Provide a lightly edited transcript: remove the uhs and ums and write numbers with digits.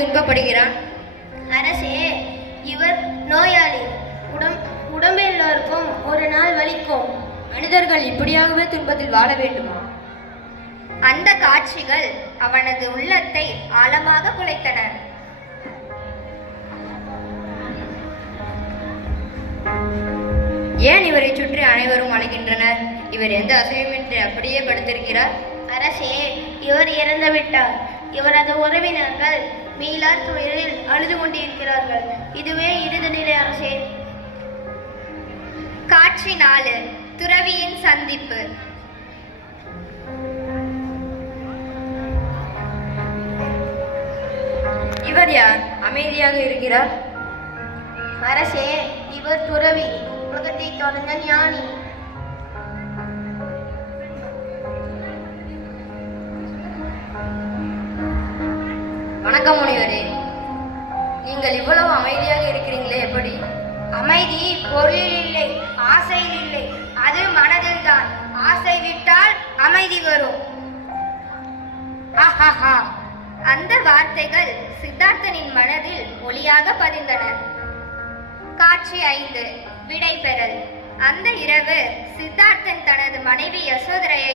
துன்பப்படுகிறான்? அரசே, இவர் நோயாளி. உடம்பு எல்லோருக்கும் ஒரு நாள் வலிக்கும். மனிதர்கள் இப்படியாகவே துன்பத்தில் வாழ வேண்டுமா? அந்த காட்சிகள் அவனது உள்ளத்தை ஆழமாக குலைத்தன. ஏன் இவரை சுற்றி அனைவரும் அழைக்கின்றனர்? இவர் எந்த அசையுமின்றி அப்படியே படுத்திருக்கிறார். அரசே, இவர் இறந்து விட்டார். இவரது உறவினர்கள் மீளா துயரில் அழுது கொண்டிருக்கிறார்கள். இதுவே இறுதி நிலை அரசே. காட்சி 4. துறவியின் சந்திப்பு. இவர் யார்? அமைதியாக இருக்கிறார். அரசே, இவர் துறவி, உலகத்தை தொடர்ந்த ஞானி. வணக்கம் முனிவரே, நீங்கள் இவ்வளவு அமைதியாக இருக்கிறீங்களே, எப்படி? அமைதி பொருளில் இல்லை, ஆசையில் இல்லை, அது மனதில் தான். ஆசை விட்டால் அமைதி வரும். ஆஹாஹா! அந்த வார்த்தைகள் சித்தார்த்தனின் மனதில் ஒளியாக பதிந்தன. காட்சி 5. விடைபெறல். அந்த இரவு சித்தார்த்தன் தனது மனைவி யசோதரையை